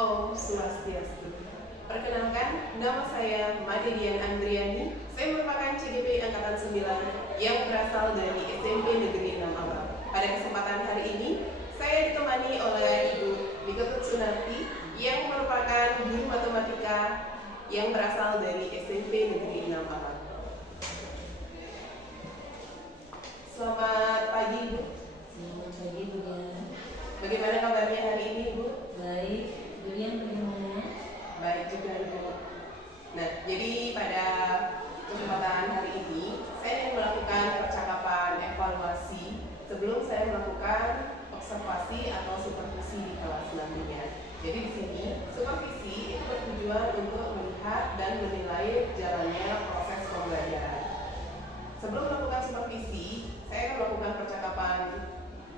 Om Swastiastu. Perkenalkan, nama saya Made Dian Andriani. Saya merupakan CGP Angkatan 9 yang berasal dari SMP Negeri 6 Abang. Pada kesempatan hari ini, saya ditemani oleh Ibu Nikotut Sunarti yang merupakan guru matematika yang berasal dari SMP Negeri 6 Abang. Selamat pagi, Ibu. Selamat pagi, Bu Dian. Bagaimana kabarnya hari ini, Ibu? Baik, Bu Dian bagaimana? Baik juga, Ibu. Nah, jadi pada kesempatan hari ini saya ingin melakukan percakapan evaluasi sebelum saya melakukan observasi atau supervisi di kelas nantinya. Jadi di sini supervisi itu bertujuan untuk melihat dan menilai jalannya proses pembelajaran. Sebelum melakukan supervisi, saya akan melakukan percakapan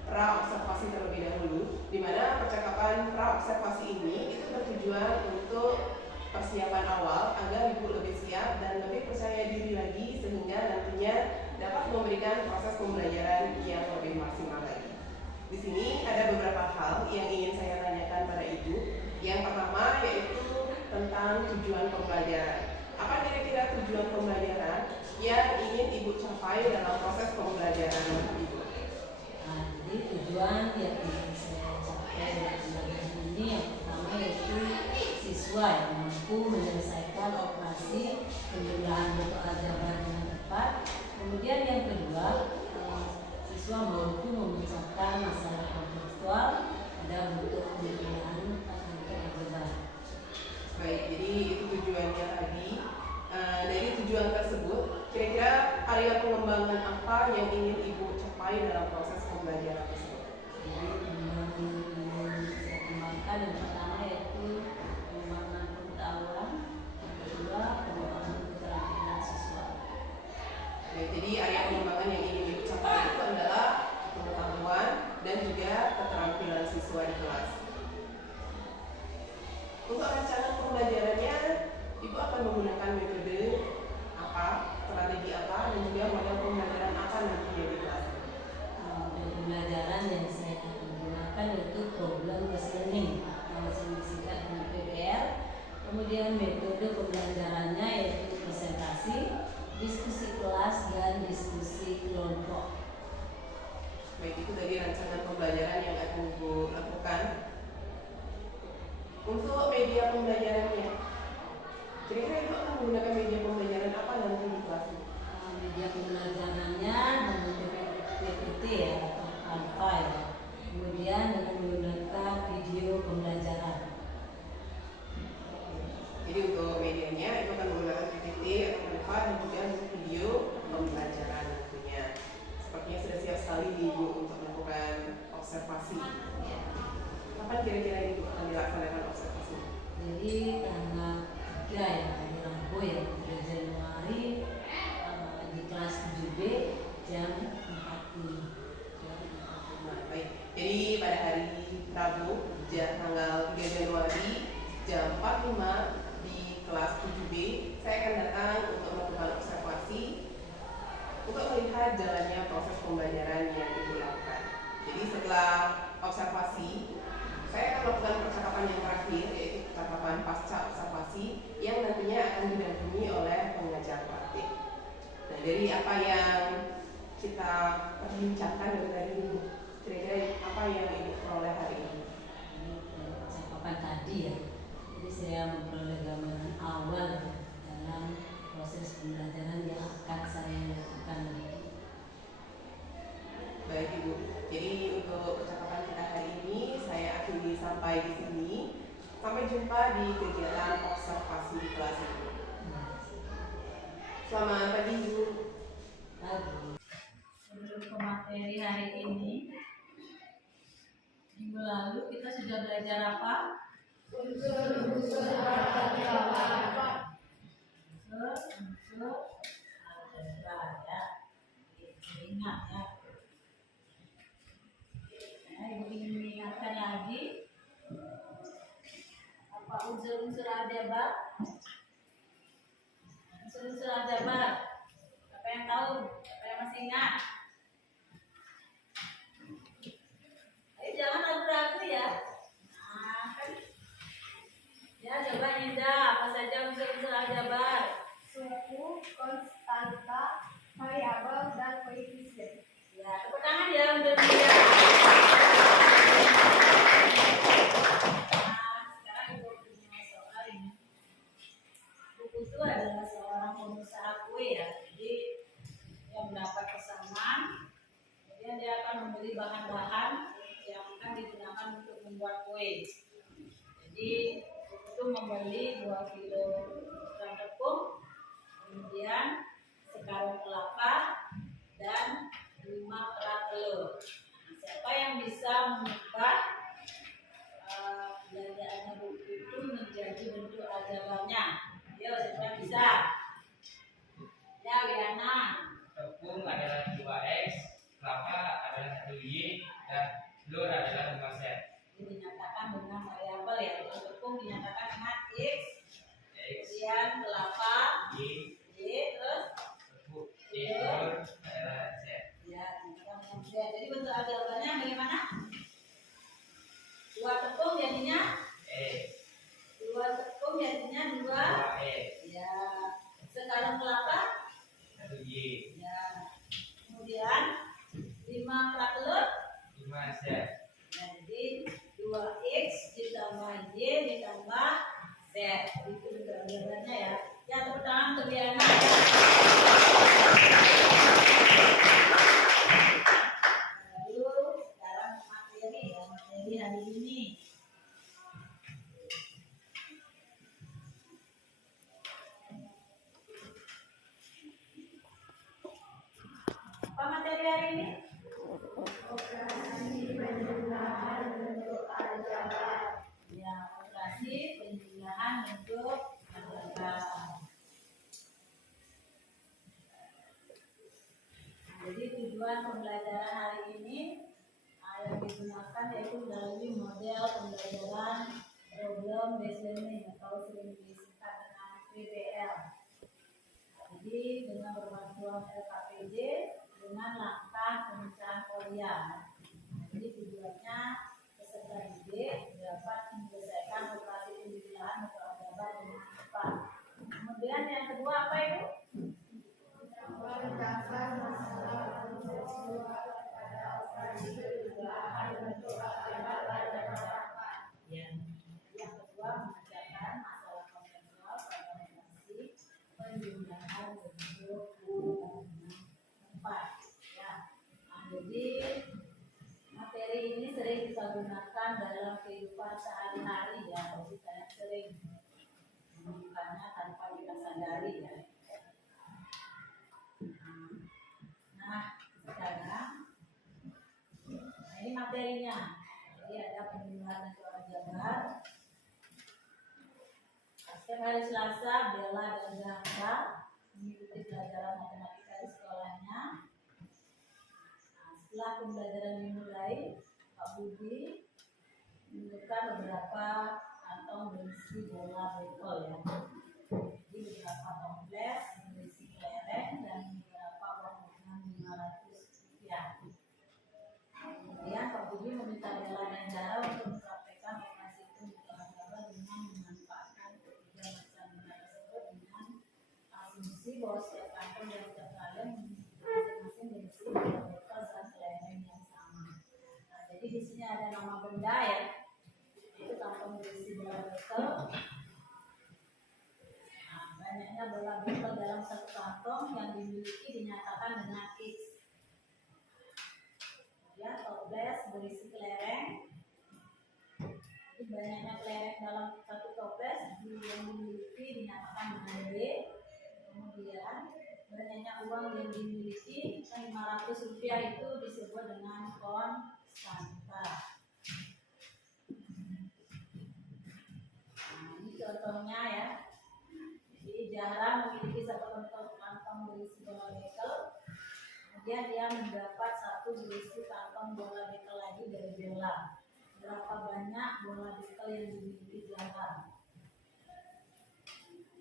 pra-observasi terlebih dahulu, di mana percakapan pra-observasi ini itu bertujuan untuk persiapan awal agar Ibu lebih siap dan lebih percaya diri lagi sehingga nantinya dapat memberikan proses pembelajaran yang lebih maksimal lagi. Di sini ada beberapa hal yang ingin saya tanyakan pada Ibu. Yang pertama yaitu tentang tujuan pembelajaran. Apa kira-kira tujuan pembelajaran yang ingin Ibu capai dalam proses pembelajaran Ibu? Nah, jadi tujuan yang ingin saya capai dalam pembelajaran ini yang pertama yaitu siswa yang mampu menyelesaikan operasi penjumlahan bentuk aljabar dengan tepat. Kemudian yang kedua, siswa mampu memecahkan masalah kontekstual pada bentuk penjumlahan bentuk aljabar. Baik, jadi itu tujuannya tadi. Dari tujuan tersebut, kira-kira area pengembangan apa yang ingin Ibu capai dalam proses pembelajaran tersebut? Jadi pengembangan yang saya kembangkan yang pertama yaitu pengembangan pengetahuan, yang kedua pengembangan keterampilan siswa. Baik, jadi area pengembangan yang ingin Ibu capai itu adalah pengetahuan dan juga keterampilan siswa di kelas. Untuk rencana pembelajarannya, Ibu akan menggunakan metode apa, strategi apa, dan juga model pembelajaran apa nantinya di kelas? Model pembelajaran yang saya akan gunakan yaitu problem based learning yang sering disingkat dengan PBL. Kemudian metode pembelajarannya yaitu presentasi, diskusi kelas, dan diskusi kelompok. Baik, itu tadi rancangan pembelajaran yang akan Ibu lakukan. Untuk media pembelajarannya, kira-kira Ibu akan menggunakan media pembelajaran apa nanti di kelas? Media pembelajarannya dengan PPT ya atau Canva ya. Kemudian dengan menggunakan video pembelajaran. Jadi untuk medianya itu akan menggunakan PPT atau Canva dan juga video pembelajaran tentunya. Sepertinya sudah siap sekali Ibu untuk melakukan observasi. Kapan kira-kira Ibu akan dilaksanakan observasi? Jadi tanggal 3 ya, hari Rabu ya, 3 Januari di kelas 7B jam 4.00. Nah, baik. Jadi pada hari Rabu tanggal 3 Januari jam 4.05 di kelas 7B saya akan datang untuk melakukan observasi untuk melihat jalannya proses pembelajaran yang Ibu lakukan. Jadi setelah observasi saya akan melakukan percakapan yang terakhir yaitu percakapan pasca observasi yang nantinya akan didampingi oleh pengajar praktik. Nah, dari apa yang kita perbincangkan dari tadi Ibu, kira-kira apa yang Ibu peroleh hari ini? Ini percakapan tadi ya. Jadi saya memperoleh gambaran awal dalam proses pembelajaran yang akan saya lakukan nanti. Baik Ibu, jadi untuk percakapan kita hari ini saya akhiri sampai di sini. Sampai jumpa di kegiatan observasi di kelas Ibu. Selamat pagi Ibu. Pagi. Untuk materi hari ini, minggu lalu kita sudah belajar apa? Unsur aljabar ya. Ingat ya. Ibu ingin mengingatkan lagi apa unsur-unsur aljabar? Unsur-unsur aljabar. Apa yang tahu? Apa yang masih ingat? Ayo jangan ragu-ragu ya. Nah, kan ya. Jadi dia mendapat pesanan, kemudian dia akan membeli bahan-bahan yang akan digunakan untuk membuat kue. Jadi itu membeli 2 kg tepung, kemudian sekarung kelapa dan 5 kerak telur. Siapa yang bisa mengubah belanjaan buku itu menjadi bentuk ajarannya? Ayo, siapa yang bisa? Ya, Wiana. Tepung adalah 2X, kelapa adalah 1Y, dan telur adalah 5 set. Ini dinyatakan dengan variabel ya. Tepung dinyatakan dengan X, X, kemudian kelapa, Y, terus tepung, telur adalah set. ya, dinyatakan dengan Z. Jadi bentuk ajarannya bagaimana? 2 tepung jadinya X, 2 tepung jadinya 2. 2X, Ya, sekarang kelapa. 1Y, Ya, kemudian 5 kerak telur. 5 set. Nah, jadi 2X ditambah Y ditambah Z. Itu juga jawabannya ya. Ya, tepuk tangan untuk Diana. Lalu sekarang materi ya, materi hari ini. Apa materi hari ini? Ya, operasi penjumlahan untuk ajaran. Jadi tujuan pembelajaran hari ini yang digunakan yaitu melalui model pembelajaran problem based learning atau sering disingkat dengan PBL. Jadi dengan berbantuan LKPD dengan langkah pemecahan Korea. Jadi tujuannya peserta didik dapat menyelesaikan operasi penjumlahan atau aljabar dengan cepat. Kemudian yang kedua apa itu? Yang kedua mengajarkan masalah konseptual pada operasi penjumlahan bentuk tempat. Ya, jadi materi ini sering kita gunakan dalam kehidupan sehari-hari ya. Jadi saya sering menemukannya tanpa kita sadari ya. Nah, sekarang ini materinya. Jadi ada penjumlahan untuk aljabar. Setiap hari Selasa, Bella dan Zahra mengikuti pelajaran matematika di sekolahnya. Nah, setelah pembelajaran dimulai, Pak Budi menunjukkan beberapa kantong berisi bola bekel ya. Jadi beberapa toples berisi kelereng dan beberapa uang nominal 500 rupiah. Kemudian Pak Budi meminta Bella dan Zahra untuk mempraktekkan operasi itu untuk aljabar dengan memanfaatkan ketiga macam benda tersebut dengan asumsi bahwa setiap kantong dan setiap kaleng masing-masing berisi bola bekel dan kelereng yang sama. Nah, jadi di sini ada nama benda ya, itu kantong berisi bola bekel. Nah, banyaknya bola bekel dalam satu kantong yang dimiliki dinyatakan dengan X. Ya, toples berisi kelereng. Jadi banyaknya kelereng dalam satu toples yang dimiliki dinyatakan dengan Y. Kemudian banyaknya uang yang dimiliki 500 rupiah itu disebut dengan konstanta. Nah, ini contohnya ya. Jadi Zahra memiliki satu kantong berisi bola bekel. Kemudian dia mendapat satu berisi kantong bola bekel lagi dari Bella. Berapa banyak bola bekel yang dimiliki Zahra?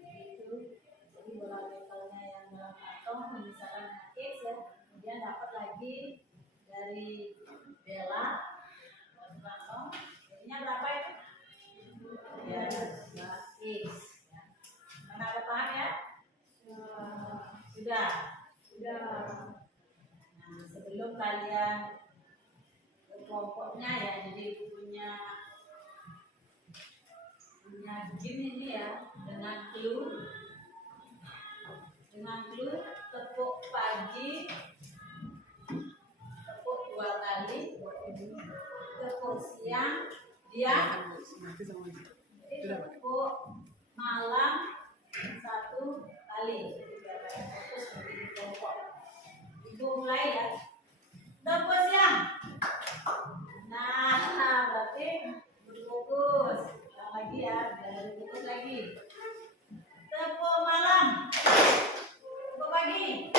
Itu. Jadi bola bekelnya yang dalam kantong misalkan X ya. Kemudian dapat lagi dari Bella satu kantong. Jadinya berapa itu? Ya, 2X. Ya. Mana ada paham ya? Sudah. Nah, sebelum kalian kelompoknya ya, jadi punya game ini ya dengan clue. dengan clue tepuk pagi, tepuk 2 kali, tepuk siang dia, tepuk malam 1 kali. Fokus di kelompok. Ibu mulai ya. Tepuk siang. Nah, berarti berfokus. Ulang lagi ya, biar lebih fokus lagi. Tepuk malam. Tepuk pagi.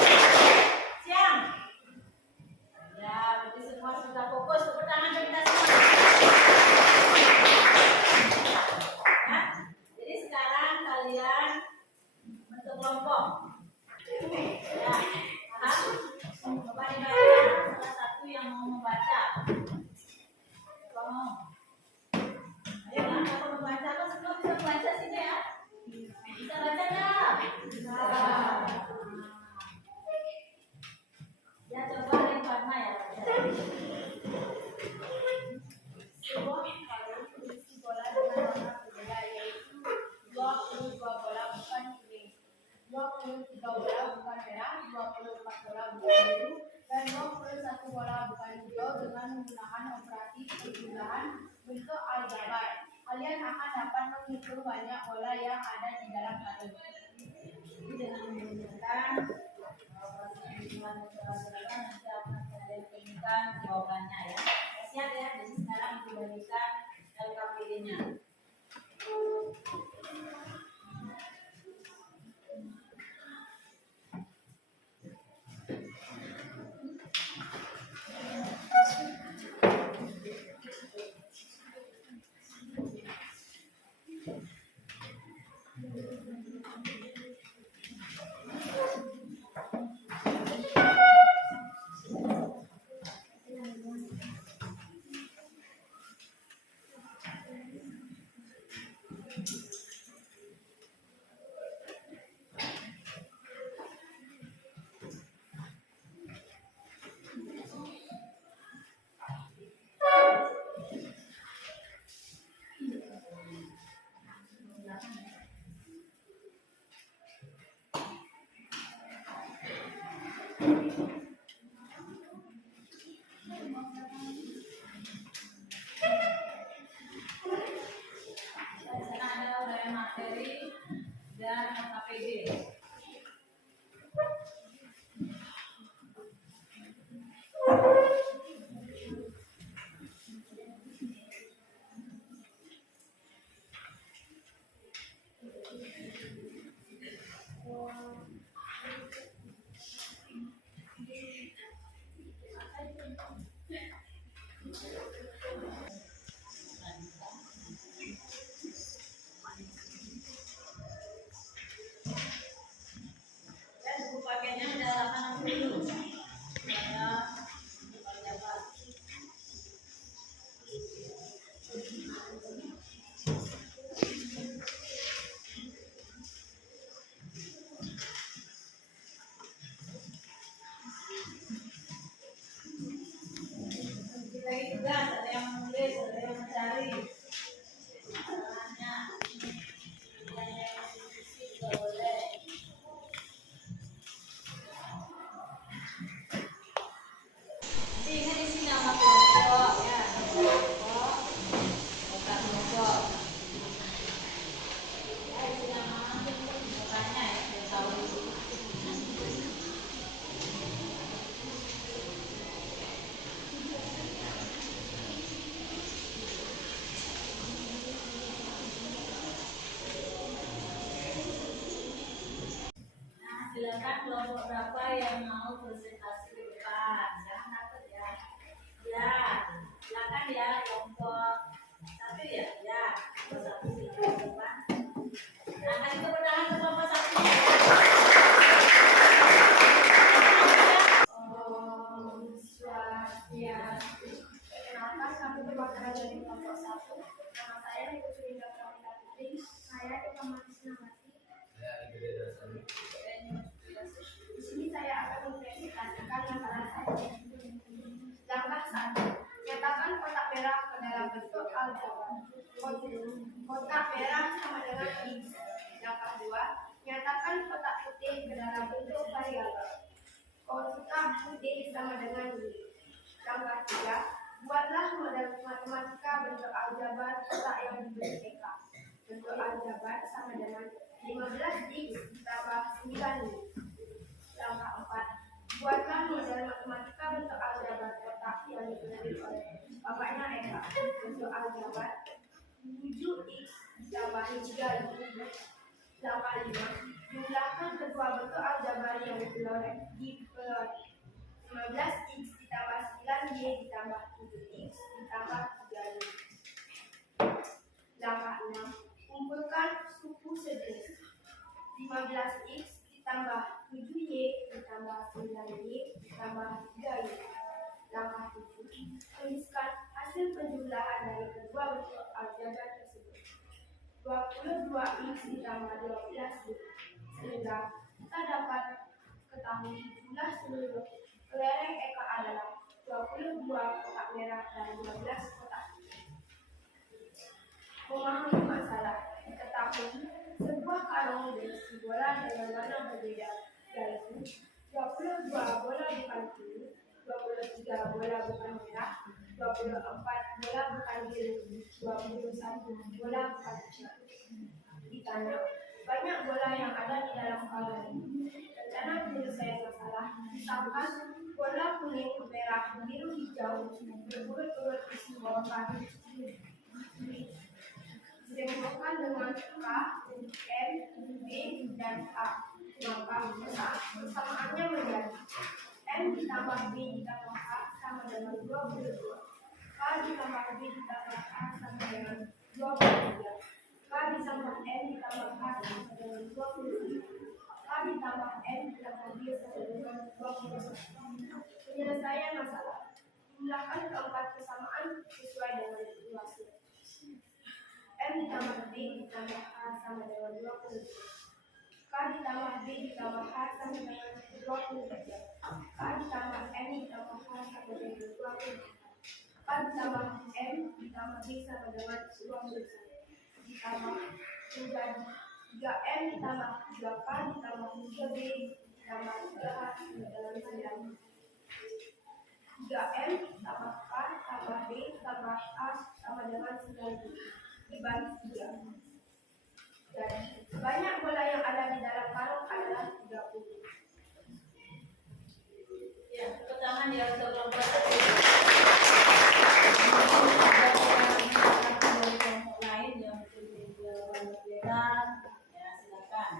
Siang. Ya, berarti semua sudah fokus. Tepuk tangan kita semua. Ya. Jadi sekarang kalian bentuk kelompok. Ya, paham? Coba dibaca salah satu yang mau membaca. Coba mau. Ayo kan, siapa membaca? Kan semua bisa membaca sini ya. Bisa baca nggak? Bisa. Ya coba yang warna ya. Sebuah karung berisi bola dengan warna berbeda, yaitu 22 bola bukan kuning, 23 bola bukan merah, 24 bola bukan biru, dan 21 bola bukan hijau dengan menggunakan operasi penjumlahan bentuk aljabar. Kalian akan dapat menghitung banyak bola yang ada di dalam karung. Jadi dengan menggunakan operasi penjumlahan bentuk aljabar nanti akan kalian temukan jawabannya ya. Siap ya, jadi sekarang diberikan LKPD-nya. Materi dan KPD. Lagi tugas, ada yang menulis, ada yang mencari. Caranya, ada yang diskusi juga boleh. Nanti ingat di sini nama kelompok ya, nama kelompok, bukan kelompok. Ya, di sini nama kelompoknya ya, biar tahu. Silakan kelompok berapa yang mau presentasi ke depan? Jangan takut ya. Ya, silakan ya kelompok 1 ya. Ya, kelompok 1 silakan ke depan. Nah, kasih tepuk tangan ke kelompok 1 ya. Om Swastiastu. Perkenalkan, kami perwakilan dari kelompok 1. Nama saya Ibu Surinda Pramila Putri. Saya Eka Manisna Mati. Di sini saya akan mempresentasikan masalah saya. Langkah 1. Nyatakan kotak merah ke dalam bentuk aljabar. Kotak merah sama dengan X. Langkah 2. Nyatakan kotak putih ke dalam D sama dengan Y. Langkah 3, buatlah model matematika bentuk aljabar kotak yang diberi Eka. Bentuk aljabar sama dengan 15x ditambah 9Y. Langkah 4, buatlah model matematika bentuk aljabar kotak yang diberi oleh bapaknya Eka. Bentuk aljabar 7x ditambah 3Y. Langkah 5, jumlahkan kedua bentuk aljabar yang diperoleh 15x ditambah 9y ditambah 7x ditambah 3y. Langkah 6, kumpulkan suku sejenis 15x ditambah 7y ditambah 9y ditambah 3y. Langkah 7, tuliskan hasil penjumlahan dari kedua bentuk aljabar tersebut. 22x ditambah 12y, sehingga kita dapat ketahui jumlah seluruh kelereng Eka adalah 22 kotak merah dan 12 kotak putih. Memahami masalah, diketahui sebuah karung berisi bola dengan warna berbeda, yaitu 22 bola bukan biru, 23 bola bukan merah, 24 bola bukan biru, 21 bola bukan hijau. Ditanya, banyak bola yang ada di dalam karung ini. Rencana penyelesaian masalah, misalkan bola kuning, merah, biru, hijau berurut-urut isi bawah karung. Dihubungkan dengan K, M, B, dan A. Maka persamaannya menjadi M ditambah B ditambah A sama dengan 22. K ditambah B ditambah A sama dengan 23. K ditambah M ditambah A sama dengan 23. K ditambah M ditambah B sama dengan 21. Penyelesaian masalah. Jumlahkan keempat persamaan sesuai dengan situasi. M ditambah B ditambah A sama dengan 20. K ditambah B ditambah A sama dengan 23. K ditambah M ditambah A sama dengan 20. K ditambah M ditambah B sama dengan 21. Ditambah menjadi 3M ditambah 3K ditambah 3B ditambah 3A sama dengan 9. 3M tambah K tambah B tambah A sama dengan 9 dibagi 3. Jadi banyak bola yang ada di dalam karung adalah 30. Ya, tepuk tangan ya untuk kelompok lain yang berbeda. Ya, silakan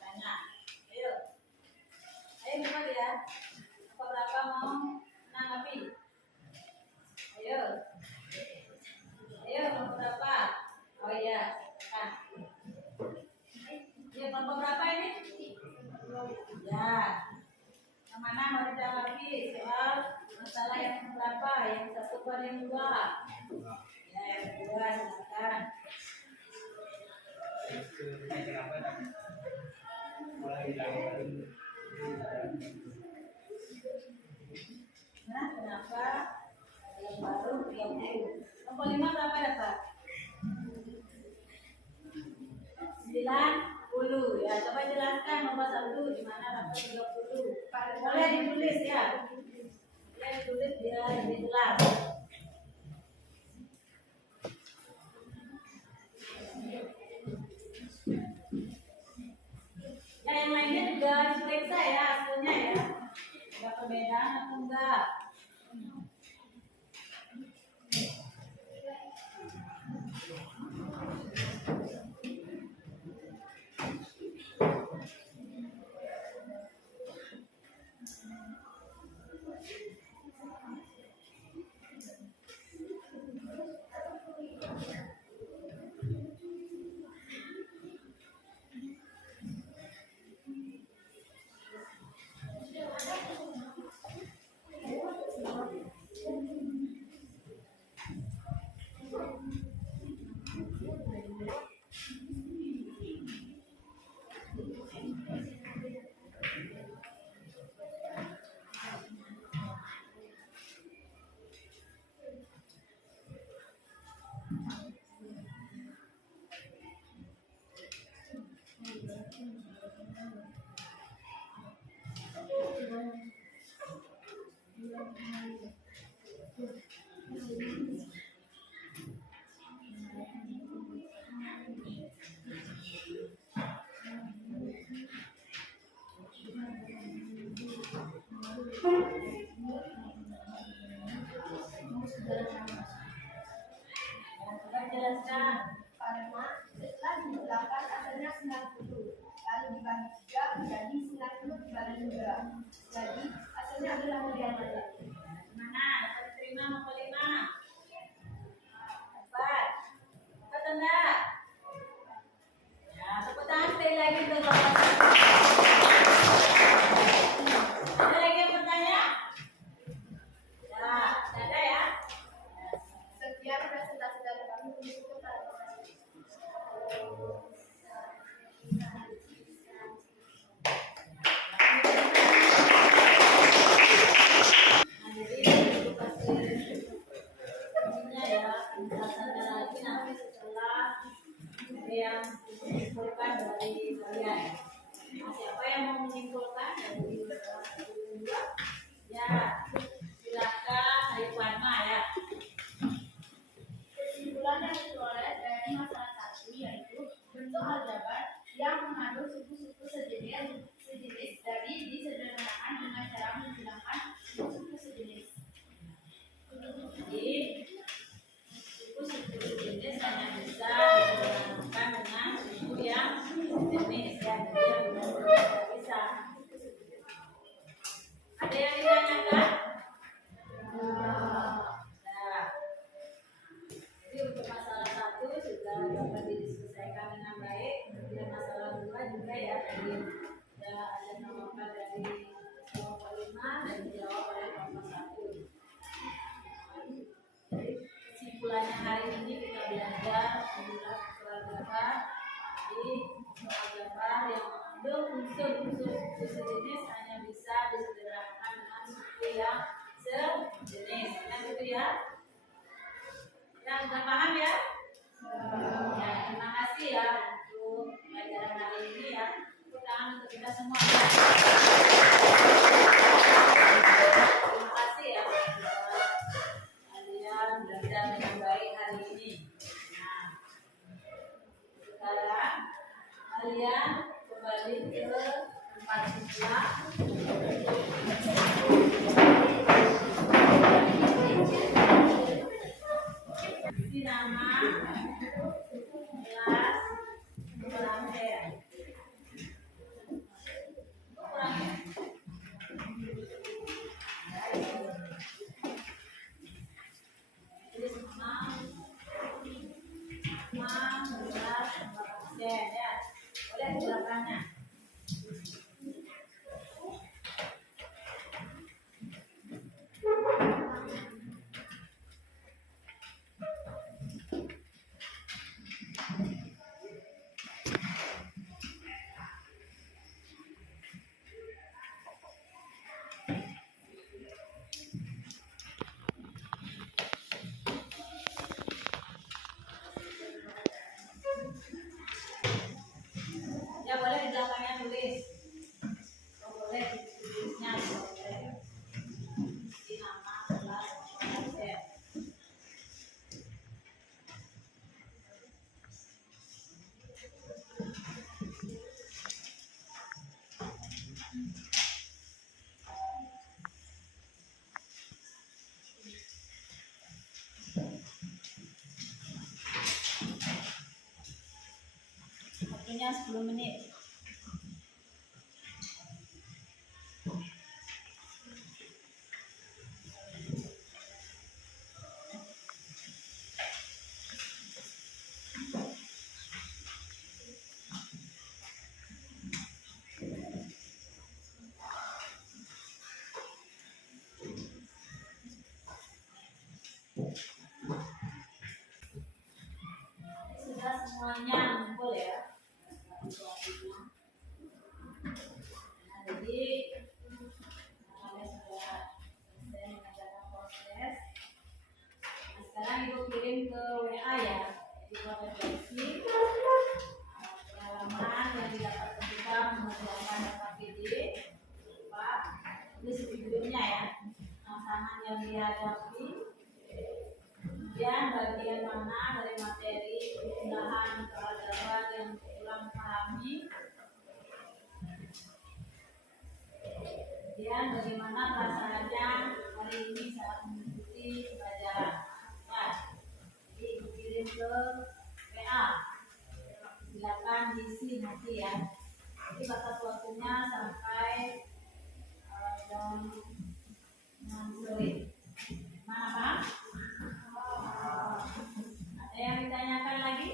tanya. Ayo cepat ya. Apa berapa mau menanggapi? Ayo kelompok berapa? Oh iya, kan. Ya, kelompok berapa ini? Ya. Yang mana mau ditanggapi soal masalah yang berapa? Yang satu atau yang dua? Ya, yang kedua silakan. Nah, kenapa yang baru 30? Nomor 5 berapa dapat? 90 ya. Coba jelaskan nomor 1 di mana dapat 30. Boleh ditulis ya. Boleh ditulis biar lebih jelas. Ya, yang lainnya juga diperiksa ya hasilnya ya. Ada perbedaan atau enggak? Jelaskan. Karena setelah dijumlahkan hasilnya 90, lalu dibagi 3 menjadi 90 dibagi 2. Jadi hasilnya adalah bagaimana? Mana? Dapat diterima apa 5? Dapat. Dapat enggak? Ya, tepuk tangan sekali lagi untuk Bapak. Ada lagi yang bertanya? Ya, ada ya? Sekian presentasi dari kami untuk Nah, jadi itu pasti intinya ya, penjelasannya lagi nanti setelah ada yang disimpulkan dari kalian. Nah, siapa yang mau menyimpulkan dari dua? Ya, silakan Ayu Fatma ya. kesimpulan yang diperoleh dari masalah 1 yaitu bentuk aljabar yang mengandung suku-suku sejenis dari disederhanakan dengan cara menghilangkan suku-suku sejenis. Jadi suku-suku jenis hanya bisa disederhanakan dengan suku yang jenis ya, jadi yang benar-benar tidak bisa. Ada yang ditanyakan? Nah, jadi untuk masalah 1 sudah dapat diselesaikan dengan baik. Kemudian masalah 2 juga ya, tadi sudah ada jawaban dari kelompok 5 dan dijawab oleh kelompok 1. Jadi kesimpulannya hari ini kita belajar mengenai aljabar. Jadi aljabar yang mengandung unsur-unsur suku sejenis hanya bisa disederhanakan dengan suku yang sejenis. Kan gitu ya? Ya, sudah paham ya? Ya, terima kasih ya untuk pelajaran hari ini ya. Tepuk tangan untuk kita semua. Terima kasih ya. Kalian belajar dengan baik hari ini. Nah, sekarang kalian kembali ke tempat sekolah. Isi nama, kelas, lantai. Kurangnya. Jadi semua 16% ya. Boleh di belakangnya. Ya boleh di belakangnya tulis. Oh, boleh tulisnya boleh. Isi nama, kelas, lantai. Waktunya 10 menit. Sudah semuanya ngumpul ya. Nah, jadi kalian sudah selesai mengerjakan proses. Nah, sekarang ibu kirim ke WA ya. Jadi buat referensi pengalaman yang didapat ketika mengerjakan KPD. Pak, ini videonya ya. Nah, yang dihadapi, kemudian bagian mana dari materi perpindahan peradaban yang kurang pahami, kemudian bagaimana perasaannya hari ini saat mengikuti pelajaran. Ya, jadi dikirim ke WA, silakan diisi nanti ya. Jadi batas waktunya sampai jam 6 sore. Mana Pak? Ada yang ditanyakan lagi?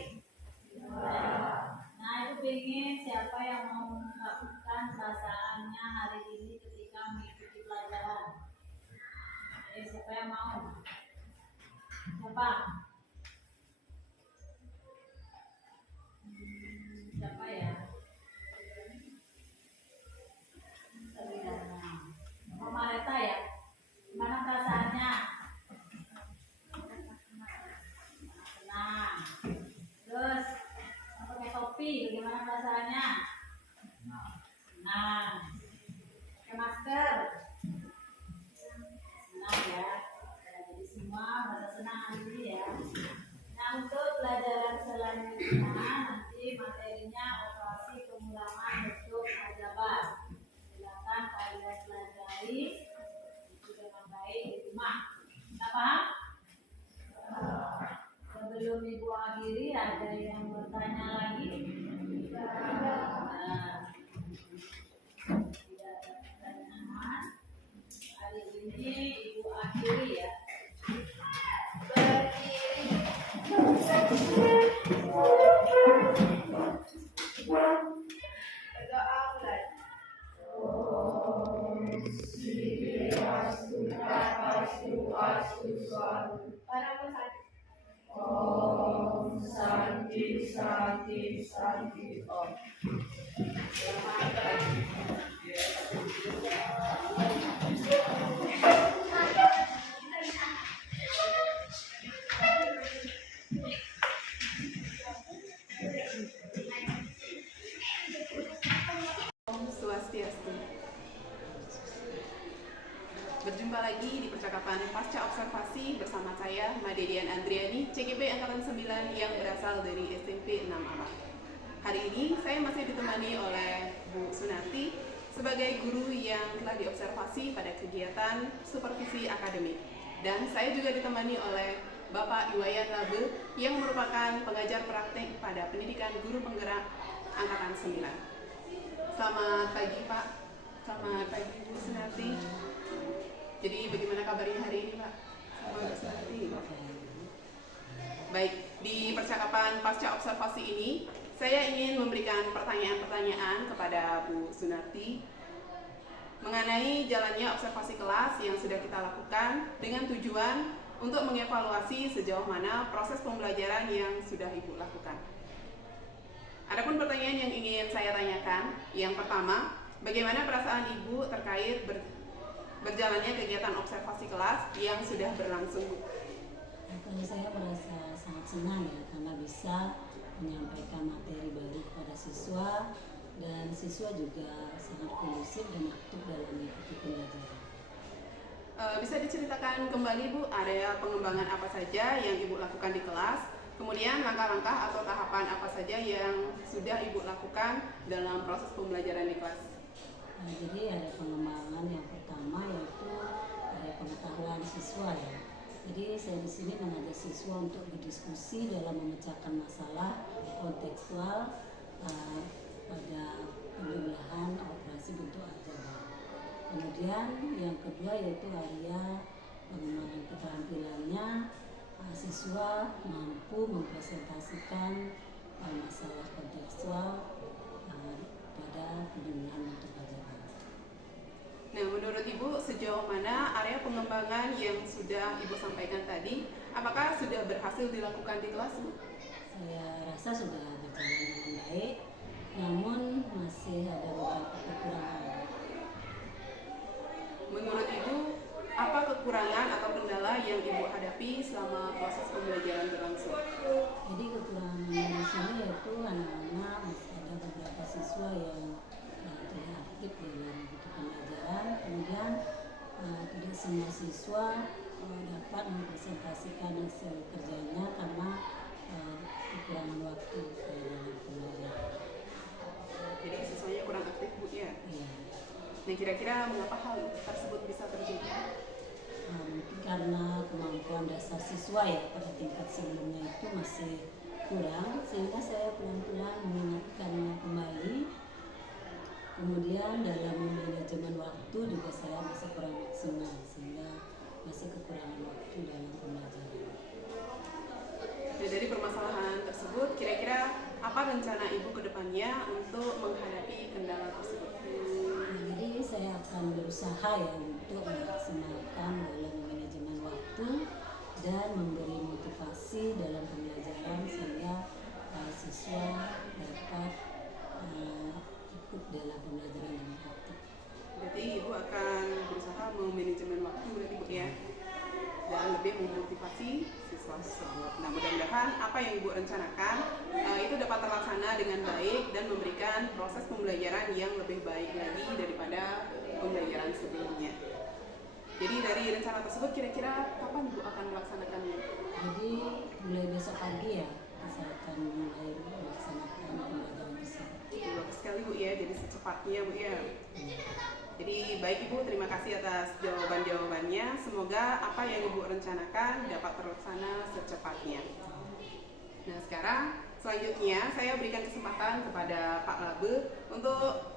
Nah, itu pengen siapa yang mau mengungkapkan perasaannya hari ini ketika mengikuti pelajaran. Siapa yang mau? Siapa? Siapa ya? Mama Reta ya? Gimana perasaannya? Senang. Terus pakai topi, bagaimana perasaannya? Senang. Pakai masker? Senang ya. Jadi semua merasa senang hari ini ya. Nah, untuk pelajaran selanjutnya nanti materinya operasi pengulangan bentuk aljabar. Silakan kalian pelajari itu dengan baik di rumah. Sudah paham? Sebelum Ibu akhiri, ada yang bertanya lagi? Tidak ada pertanyaan. Hari ini Ibu akhiri ya. Berdoa mulai. Para pesantren. Om Santi Santi Santi Om. Om Swastiastu. Berjumpa lagi di percakapan pasca observasi bersama saya, Madedian Andriani, CGP Angkatan 9 yang berasal dari SMP 6 Abang. Hari ini saya masih ditemani oleh Bu Sunarti sebagai guru yang telah diobservasi pada kegiatan supervisi akademik. Dan saya juga ditemani oleh Bapak Iwayan Labe yang merupakan pengajar praktik pada pendidikan guru penggerak Angkatan 9. Selamat pagi Pak, selamat pagi Bu Sunarti. Jadi bagaimana kabarnya hari ini Pak? Sama Bu Sunarti. Baik, di percakapan pasca observasi ini saya ingin memberikan pertanyaan-pertanyaan kepada Bu Sunarti mengenai jalannya observasi kelas yang sudah kita lakukan dengan tujuan untuk mengevaluasi sejauh mana proses pembelajaran yang sudah Ibu lakukan. Adapun pertanyaan yang ingin saya tanyakan, yang pertama, bagaimana perasaan Ibu terkait berjalannya kegiatan observasi kelas yang sudah berlangsung, Bu? Kalau saya merasa sangat senang ya, karena bisa menyampaikan materi baru kepada siswa dan siswa juga sangat kondusif dan aktif dalam mengikuti pembelajaran. Bisa diceritakan kembali Bu, area pengembangan apa saja yang Ibu lakukan di kelas, kemudian langkah-langkah atau tahapan apa saja yang sudah Ibu lakukan dalam proses pembelajaran di kelas? Jadi ada pengembangan yang pertama yaitu ada pengetahuan siswa ya. Jadi saya di sini mengajak siswa untuk berdiskusi dalam memecahkan masalah kontekstual pada penjumlahan operasi bentuk aljabar. Kemudian yang kedua yaitu area pengembangan keterampilannya, siswa mampu mempresentasikan masalah kontekstual pada penjumlahan bentuk aljabar. Nah, menurut Ibu sejauh mana area pengembangan yang sudah Ibu sampaikan tadi, apakah sudah berhasil dilakukan di kelas, Bu? Saya rasa sudah berjalan dengan baik, namun masih ada beberapa kekurangan. Menurut Ibu, apa kekurangan atau kendala yang Ibu hadapi selama proses pembelajaran berlangsung? Jadi kekurangan di sini yaitu anak-anak masih ada beberapa siswa yang tidak aktif dalam bentuk pembelajaran, kemudian tidak semua siswa dapat mempresentasikan hasil kerjanya karena kekurangan waktu dalam pembelajaran. Jadi siswanya kurang aktif Bu ya. Iya. Nah kira-kira mengapa hal tersebut bisa terjadi? Mungkin karena kemampuan dasar siswa ya pada tingkat sebelumnya itu masih kurang, sehingga saya pelan-pelan mengingatkannya kembali. Kemudian dalam manajemen waktu juga saya masih kurang maksimal, sehingga masih kekurangan waktu dalam pembelajaran. Nah, dari permasalahan tersebut, kira-kira apa rencana Ibu ke depannya untuk menghadapi kendala tersebut? Jadi saya akan berusaha ya untuk memaksimalkan dalam manajemen waktu dan memberi motivasi dalam pembelajaran sehingga siswa dapat ikut dalam pembelajaran dengan aktif. Berarti Ibu akan berusaha memanajemen waktu berarti Bu ya, dan lebih memotivasi siswa tersebut. Nah mudah-mudahan apa yang Ibu rencanakan itu dapat terlaksana dengan baik dan memberikan proses pembelajaran yang lebih baik lagi daripada pembelajaran sebelumnya. Jadi dari rencana tersebut kira-kira kapan Ibu akan melaksanakannya? Jadi mulai besok pagi ya saya akan mulai melaksanakan pembelajaran tersebut. Bagus sekali Bu ya, jadi secepatnya Bu ya. Jadi baik Ibu, terima kasih atas jawaban-jawabannya. Semoga apa yang Ibu rencanakan dapat terlaksana secepatnya. Nah sekarang selanjutnya saya berikan kesempatan kepada Pak Labe untuk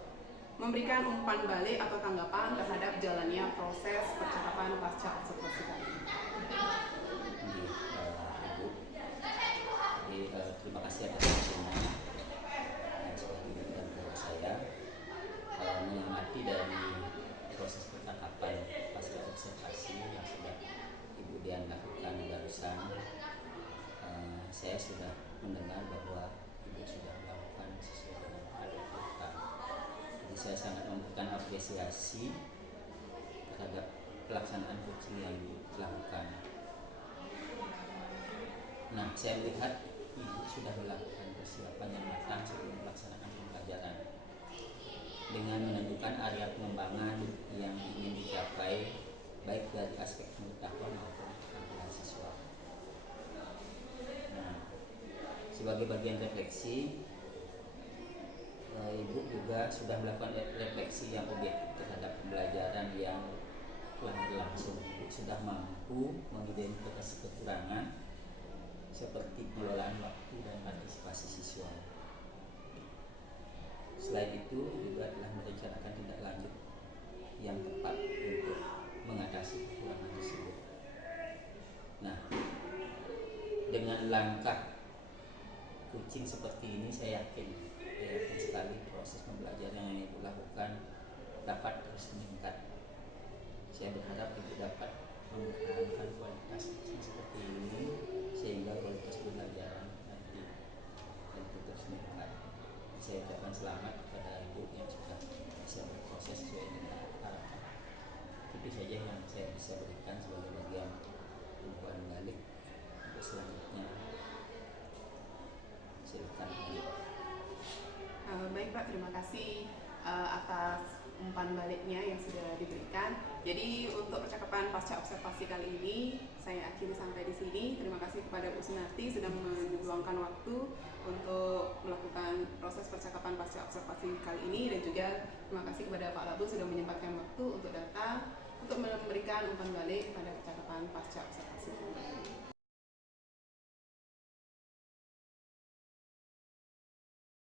memberikan umpan balik atau tanggapan terhadap jalannya proses percakapan pasca observasi kali ini. Ibu, jadi terima kasih atas waktunya yang sudah diberikan kepada saya mengamati dari proses percakapan pasca observasi yang sudah Ibu Dian lakukan barusan. Saya sudah mendengar bahwa Ibu sudah melakukan sesuai dengan keadaan. Jadi saya sangat memberikan apresiasi terhadap pelaksanaan coaching yang dilakukan. Nah, saya melihat Ibu sudah melakukan persiapan yang matang sebelum pelaksanaan pembelajaran dengan menentukan area pengembangan yang ingin dicapai baik dari aspek pengetahuan maupun keterampilan siswa. Nah, sebagai bagian refleksi, Ibu juga sudah melakukan refleksi yang objektif terhadap pembelajaran yang telah berlangsung. Ibu sudah mampu mengidentifikasi kekurangan seperti pengelolaan waktu dan partisipasi siswa. Selain itu juga telah merencanakan tindak lanjut yang tepat untuk mengatasi kekurangan tersebut. Nah, dengan langkah coaching seperti ini saya yakin sekali proses pembelajaran yang Ibu lakukan dapat terus meningkat. Saya berharap Ibu dapat mempertahankan kualitas coaching seperti ini sehingga kualitas pembelajaran nanti tentu terus meningkat. Saya ucapkan selamat kepada Ibu yang sudah bisa berproses sesuai dengan harapan. Itu saja yang saya bisa berikan sebagai bagian umpan balik. Untuk selanjutnya silakan. Baik Pak, terima kasih atas umpan baliknya yang sudah diberikan. Jadi untuk percakapan pasca observasi kali ini saya akhiri sampai di sini. Terima kasih kepada Bu Sunarti sudah meluangkan waktu untuk melakukan proses percakapan pasca observasi kali ini, dan juga terima kasih kepada Pak Labu sudah menyempatkan waktu untuk datang untuk memberikan umpan balik pada percakapan pasca observasi.